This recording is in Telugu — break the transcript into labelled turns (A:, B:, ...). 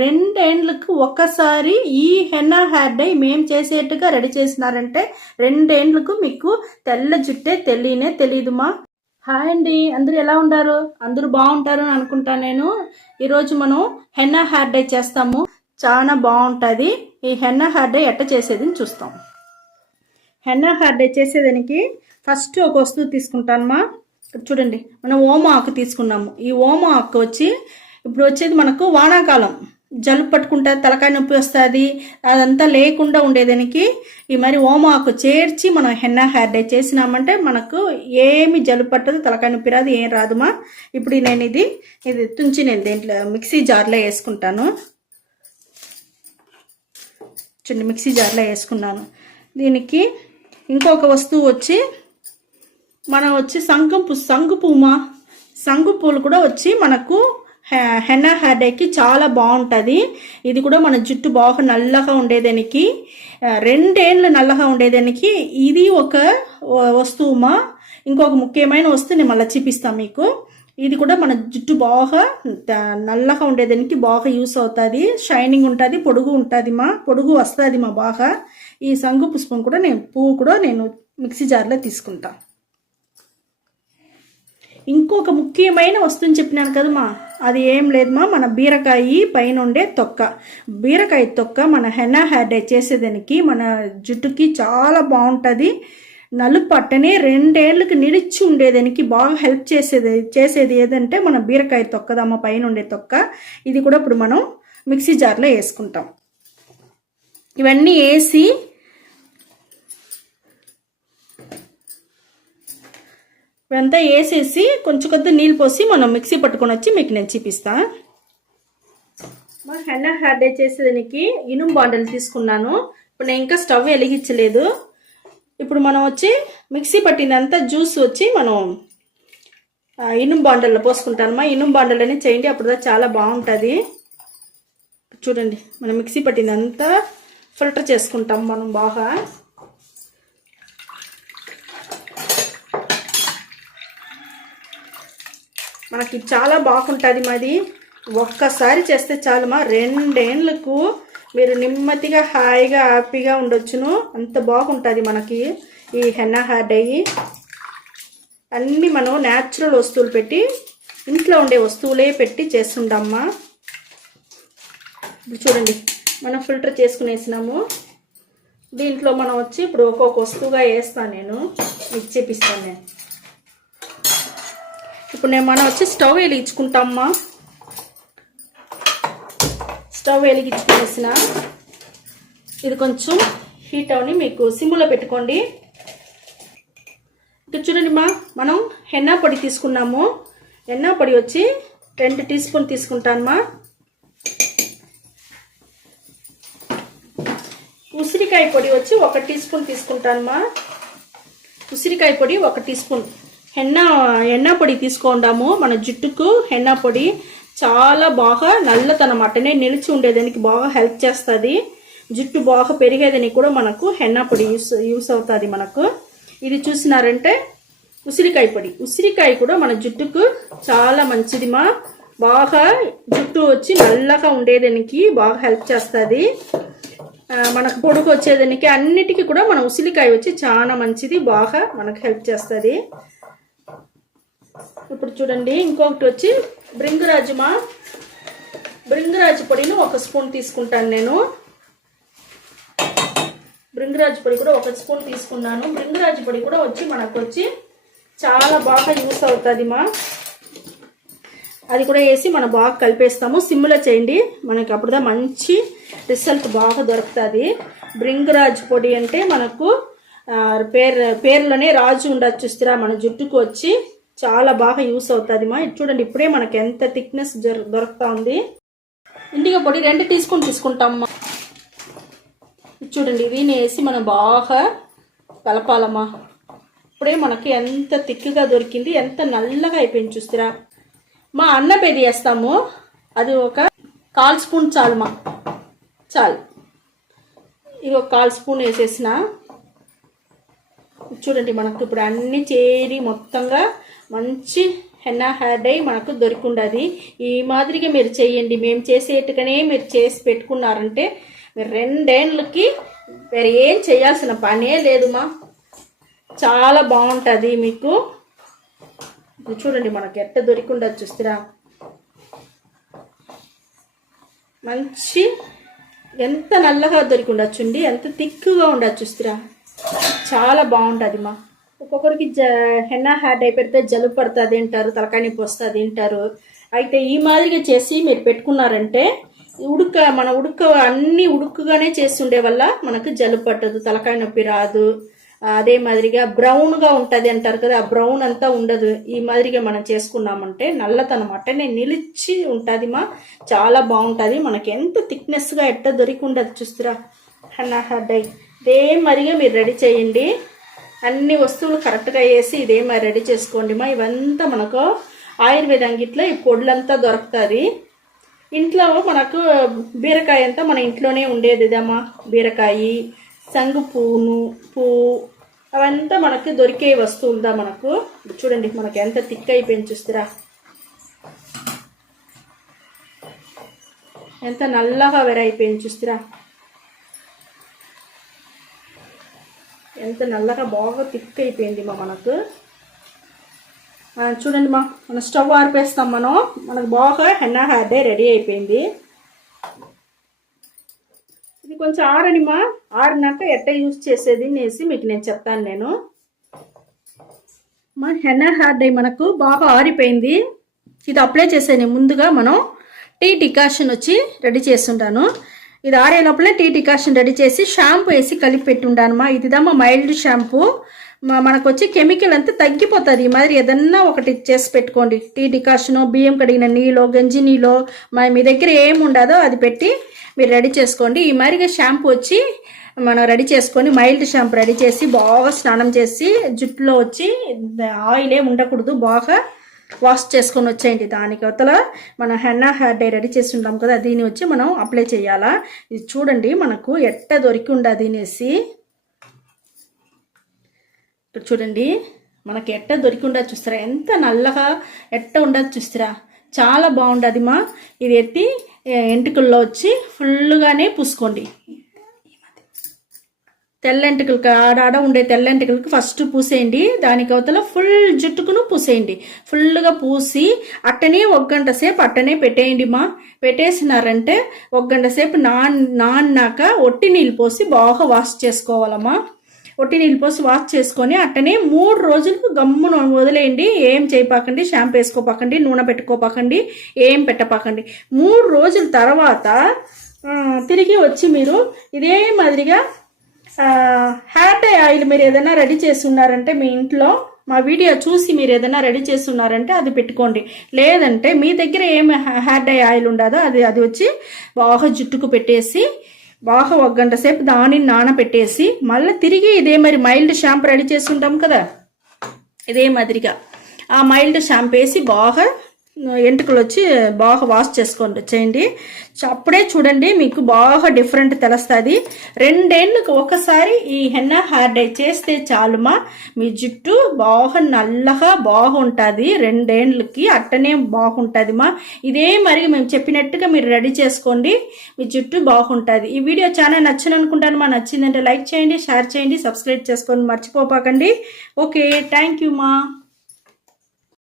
A: రెండేండ్లకు ఒక్కసారి ఈ హెన్నా హెయిర్ డై మేము చేసేట్టుగా రెడీ చేసినారంటే రెండేండ్లకు మీకు తెల్ల జుట్టే తెలియనే తెలియదుమా హాయ్ అండి అందరూ ఎలా ఉన్నారు? అందరూ బాగుంటారు అని అనుకుంటా నేను. ఈరోజు మనం హెన్నా హెయిర్ డై చేస్తాము. చాలా బాగుంటుంది. ఈ హెన్నా హెయిర్ డై ఎట్ట చేసేది చూస్తాం. హెన్నా హెయిర్ డై చేసేదానికి ఫస్ట్ ఒక వస్తువు తీసుకుంటానమ్మా. ఇక్కడ చూడండి మనం ఓమ ఆకు తీసుకున్నాము. ఈ ఓమ ఆకు వచ్చి ఇప్పుడు వచ్చేది మనకు వానాకాలం. జలుబు పట్టుకుంటుంది తలకాయ నొప్పి వస్తుంది అదంతా లేకుండా ఉండేదానికి ఈ మరి ఓమాకు చేర్చి మనం హెన్నా హెయిర్ చేసినామంటే మనకు ఏమి జలుబు పట్టదు తలకాయ నొప్పి రాదు ఏం రాదుమా? ఇప్పుడు నేను ఇది ఇది తుంచి నేను దేంట్లో మిక్సీ జార్లో వేసుకుంటాను. చూడండి మిక్సీ జార్లో వేసుకున్నాను. దీనికి ఇంకొక వస్తువు వచ్చి మనం వచ్చి సంగంపు సంగు పూమా సంగు పూలు కూడా వచ్చి మనకు హెన్నా హెయిర్ చాలా బాగుంటుంది. ఇది కూడా మన జుట్టు బాగా నల్లగా ఉండేదానికి రెండేళ్ళు నల్లగా ఉండేదానికి ఇది ఒక వస్తువుమా? ఇంకొక ముఖ్యమైన వస్తువు నేను మళ్ళీ చూపిస్తాను మీకు. ఇది కూడా మన జుట్టు బాగా నల్లగా ఉండేదానికి బాగా యూస్ అవుతుంది. షైనింగ్ ఉంటుంది పొడుగు ఉంటుంది మా పొడుగు వస్తుంది మా బాగా? ఈ సంగు పుష్పం కూడా నేను పువ్వు కూడా నేను మిక్సీ జార్లో తీసుకుంటాను ఇంకొక ముఖ్యమైన వస్తువుని చెప్పినాను కదమ్మా. అది ఏం లేదమ్మా మన బీరకాయ పైన ఉండే తొక్క. బీరకాయ తొక్క మన హెన్నా హెయిర్ డే చేసేదానికి మన జుట్టుకి చాలా బాగుంటుంది. నలుపు అట్టనే రెండేళ్ళకి నిలిచి ఉండేదానికి బాగా హెల్ప్ చేసేది చేసేది ఏదంటే మన బీరకాయ తొక్కదమ్మ పైన ఉండే తొక్క. ఇది కూడా ఇప్పుడు మనం మిక్సీ జార్లో వేసుకుంటాం. ఇవన్నీ వేసి ఇవంతా వేసేసి కొంచెం కొద్ది నీళ్ళు పోసి మనం మిక్సీ పట్టుకొని వచ్చి మీకు నేను చూపిస్తా. మా హెన్న హెయిర్ డే చేసేదానికి ఇనుము బాండలు తీసుకున్నాను. ఇప్పుడు నేను ఇంకా స్టవ్ వెలిగించలేదు. ఇప్పుడు మనం వచ్చి మిక్సీ పట్టినంత జ్యూస్ వచ్చి మనం ఇనుము బాండల్లో పోసుకుంటానమ్మా ఇనుము బాండలోనే చేయండి అప్పుడు చాలా బాగుంటుంది. చూడండి మనం మిక్సీ పట్టినంత ఫిల్టర్ చేసుకుంటాం మనం బాగా. మనకి చాలా బాగుంటుంది మాది. ఒక్కసారి చేస్తే చాలు మా రెండేళ్ళకు మీరు నెమ్మదిగా హాయిగా హ్యాపీగా ఉండొచ్చును. అంత బాగుంటుంది మనకి ఈ హెన్నా హార్డ్ అయ్యి అన్నీ మనం న్యాచురల్ వస్తువులు పెట్టి ఇంట్లో ఉండే వస్తువులే పెట్టి చేస్తుండమ్మా. ఇప్పుడు చూడండి మనం ఫిల్టర్ చేసుకునేసినాము. దీంట్లో మనం వచ్చి ఇప్పుడు ఒక్కొక్క వస్తువుగా వేస్తాను నేను. మీకు చూపిస్తాను నేను. ఇప్పుడు నేను మనం వచ్చి స్టవ్ వెలిగించుకుంటామమ్మా స్టవ్ వెలిగించుకునేసిన. ఇది కొంచెం హీట్ అవని మీకు సిమ్లో పెట్టుకోండి. ఇక్కడ చూడండి మా మనం హెన్నా పొడి తీసుకున్నాము. హెన్నా పొడి వచ్చి రెండు టీ స్పూన్ తీసుకుంటానమ్మా. ఉసిరికాయ పొడి వచ్చి ఒక టీ స్పూన్ తీసుకుంటానమ్మా. ఉసిరికాయ పొడి ఒక టీ స్పూన్. హెన్న ఎన్న పొడి తీసుకుందాము మన జుట్టుకు హెన్న పొడి చాలా బాగా నల్లతనం అట్టనే నిలిచి ఉండేదానికి బాగా హెల్ప్ చేస్తుంది. జుట్టు బాగా పెరిగేదానికి కూడా మనకు హెన్న పొడి యూస్ యూస్ అవుతుంది మనకు. ఇది చూసినారంటే ఉసిరికాయ పొడి. ఉసిరికాయ కూడా మన జుట్టుకు చాలా మంచిది మా. బాగా జుట్టు వచ్చి నల్లగా ఉండేదానికి బాగా హెల్ప్ చేస్తుంది. మనకు పొడుగు వచ్చేదానికి అన్నిటికీ కూడా మన ఉసిరికాయ వచ్చి చాలా మంచిది బాగా మనకు హెల్ప్ చేస్తుంది. ఇప్పుడు చూడండి ఇంకొకటి వచ్చి బృంగరాజుమా బృంగరాజు పొడిని ఒక స్పూన్ తీసుకుంటాను నేను. బృంగరాజు పొడి కూడా ఒక స్పూన్ తీసుకున్నాను. బృంగరాజు పొడి కూడా వచ్చి మనకు వచ్చి చాలా బాగా యూస్ అవుతుంది మా. అది కూడా వేసి మనం బాగా కలిపేస్తాము. సిమ్లో చేయండి. మనకి అప్పుడుదా మంచి రిజల్ట్ బాగా దొరుకుతుంది. బ్రింగరాజ్ పొడి అంటే మనకు పేరు పేర్లోనే రాజు ఉండొచ్చు. చూస్తారా మన జుట్టుకు వచ్చి చాలా బాగా యూస్ అవుతుంది మా. చూడండి ఇప్పుడే మనకి ఎంత థిక్నెస్ దొరుకుతా ఉంది ఇండిగా పొడి రెండు టీ తీసుకుంటామమ్మా చూడండి ఇది వేసి మనం బాగా కలపాలమ్మా. ఇప్పుడే మనకి ఎంత తిక్కుగా దొరికింది ఎంత నల్లగా అయిపోయింది చూస్తారా. మా అన్న పేరు వేస్తాము అది ఒక కాల్ స్పూన్ చాలు మా. చాలు. ఇది ఒక కాల్ స్పూన్ వేసేసిన. చూడండి మనకు ఇప్పుడు అన్ని చేరి మొత్తంగా మంచి హెన్నా హెయిర్ డై మనకు దొరికిండది. ఈ మాదిరిగా మీరు చేయండి. మేము చేసేట్టుగానే మీరు చేసి పెట్టుకున్నారంటే మీరు రెండేళ్ళకి వేరే ఏం చేయాల్సిన పనే లేదుమా. చాలా బాగుంటుంది మీకు. చూడండి మనకి ఎట్ట దొరికిండదు చూస్తారా. మంచి ఎంత నల్లగా దొరికి ఉండొచ్చుండి ఎంత థిక్గా ఉండొచ్చు చూస్తురా. చాలా బాగుంటుంది మా. ఒక్కొక్కరికి జ హెన్నా హ్యాడ్ అయిపెడితే పెడితే జలుబు పడుతుంది తింటారు తలకాయ నొప్పి వస్తుంది తింటారు అయితే ఈ మాదిరిగా చేసి మీరు పెట్టుకున్నారంటే ఉడుక మన ఉడక అన్ని ఉడుకుగానే చేస్తుండే వల్ల మనకు జలుబు పట్టదు తలకాయ నొప్పి రాదు. అదే మాదిరిగా బ్రౌన్గా ఉంటుంది అంటారు కదా ఆ బ్రౌన్ అంతా ఉండదు. ఈ మాదిరిగా మనం చేసుకున్నామంటే నల్లతనం నేను నిలిచి ఉంటుంది మా. చాలా బాగుంటుంది. మనకి ఎంత థిక్నెస్గా ఎట్ట దొరికి ఉండదు చూస్తురా హన్నా హడ్డై ఇదే మరిగా మీరు రెడీ చేయండి. అన్ని వస్తువులు కరెక్ట్గా వేసి ఇదే మరి రెడీ చేసుకోండి మా. ఇవంతా మనకు ఆయుర్వేదం ఇట్లా ఈ పొడులంతా దొరుకుతుంది. ఇంట్లో మనకు బీరకాయ అంతా మన ఇంట్లోనే ఉండేది ఇదమ్మా బీరకాయ సంగు పువ్వును పువ్వు అవంతా మనకు దొరికే వస్తువులుదా మనకు? చూడండి మనకు ఎంత థిక్ అయిపోయింది చూస్తారా ఎంత నల్లగా వెరైపోయింది చూస్తారా ఎంత నల్లగా బాగా థిక్ అయిపోయింది మా మనకు. చూడండి మా మన స్టవ్ ఆర్పేస్తాం మనం. మనకు బాగా హెన్నా హెయిర్ రెడీ అయిపోయింది. ఇది కొంచెం ఆరనిమా ఆరినాక ఎట్ట యూజ్ చేసేది అనేసి మీకు నేను చెప్తాను నేను. మా హెన్నా హెయిర్ మనకు బాగా ఆరిపోయింది. ఇది అప్లై చేసే ముందుగా మనం. టీ డికాషన్ వచ్చి రెడీ చేస్తుంటాను. ఇది ఆరే లోపల టీ డికాషన్ రెడీ చేసి షాంపూ వేసి కలిపి పెట్టుంటానమ్మా ఇదిదమ్మా మైల్డ్ షాంపూ. మనకు వచ్చి కెమికల్ అంతా తగ్గిపోతుంది. ఈ మాదిరి ఏదన్నా ఒకటి చేసి పెట్టుకోండి. టీ డికాషను బియ్యం కడిగిన నీళ్ళు గంజి నీళ్ళో మా మీ దగ్గర ఏమి ఉండదో అది పెట్టి మీరు రెడీ చేసుకోండి. ఈ మాదిరిగా షాంపూ వచ్చి మనం రెడీ చేసుకొని మైల్డ్ షాంపూ రెడీ చేసి బాగా స్నానం చేసి జుట్టులో వచ్చి ఆయిల్ ఏమి ఉండకూడదు. బాగా వాష్ చేసుకొని వచ్చేయండి. దానికి అవతల మనం హెన్నా హెయిర్ డై రెడీ చేసి ఉంటాం కదా దీన్ని వచ్చి మనం అప్లై చేయాలా? ఇది చూడండి మనకు ఎట్ట దొరికి ఉండదు అనేసి. ఇక్కడ చూడండి మనకి ఎట్ట దొరికి ఉండదు చూస్తారా? ఎంత నల్లగా ఎట్ట ఉండదు చూస్తారా? చాలా బాగుండదు మా ఇది ఎత్తి ఎంటుకల్లో వచ్చి ఫుల్గానే పూసుకోండి. తెల్లెంటుకలకి ఆడాడ ఉండే తెల్లంటికలకు ఫస్ట్ పూసేయండి. దానికి అవతల ఫుల్ జుట్టుకును పూసేయండి. ఫుల్గా పూసి అట్టనే ఒక గంట సేపు అట్టనే పెట్టేయండి మా. పెట్టేసినారంటే ఒక గంట సేపు నాన్ నాన్నాక ఒట్టి నీళ్ళు పోసి బాగా వాష్ చేసుకోవాలమ్మా ఒట్టి నీళ్ళు పోసి వాష్ చేసుకొని అట్టనే మూడు రోజులకు గమ్మున వదిలేయండి. ఏం చేయపాకండి? షాంపూ వేసుకోపాకండి నూనె పెట్టుకోపాకండి ఏం పెట్టపాకండి. మూడు రోజుల తర్వాత తిరిగి వచ్చి మీరు ఇదే మాదిరిగా హెయిర్ ఆయిల్ మీరు ఏదైనా రెడీ చేసి ఉన్నారంటే మీ ఇంట్లో మా వీడియో చూసి మీరు ఏదైనా రెడీ చేస్తున్నారంటే అది పెట్టుకోండి. లేదంటే మీ దగ్గర ఏం హెయిర్ డై ఆయిల్ ఉండదో అది అది వచ్చి బాగా జుట్టుకు పెట్టేసి బాగా ఒక గంట సేపు దానిని నానబెట్టేసి మళ్ళీ తిరిగి ఇదే మరి మైల్డ్ షాంపూ రెడీ చేస్తుంటాం కదా? ఇదే మాదిరిగా. ఆ మైల్డ్ షాంపూ వేసి బాగా ఎంటుకలు వచ్చి బాగా వాష్ చేసుకోండి చేయండి. అప్పుడే చూడండి మీకు బాగా డిఫరెంట్ తెలుస్తుంది. రెండేళ్ళకి ఒకసారి ఈ హెన్నా హెయిర్ డై చేస్తే చాలుమా? మీ జుట్టు బాగా నల్లగా బాగుంటుంది. రెండేళ్ళకి అట్టనే బాగుంటుంది మా ఇదే మరి మేము చెప్పినట్టుగా మీరు రెడీ చేసుకోండి. మీ జుట్టు బాగుంటుంది. ఈ వీడియో చాలా నచ్చిన అనుకుంటాను మా నచ్చిందంటే లైక్ చేయండి షేర్ చేయండి సబ్స్క్రైబ్ చేసుకోండి మర్చిపోపాకండి ఓకే థ్యాంక్ యూ మా.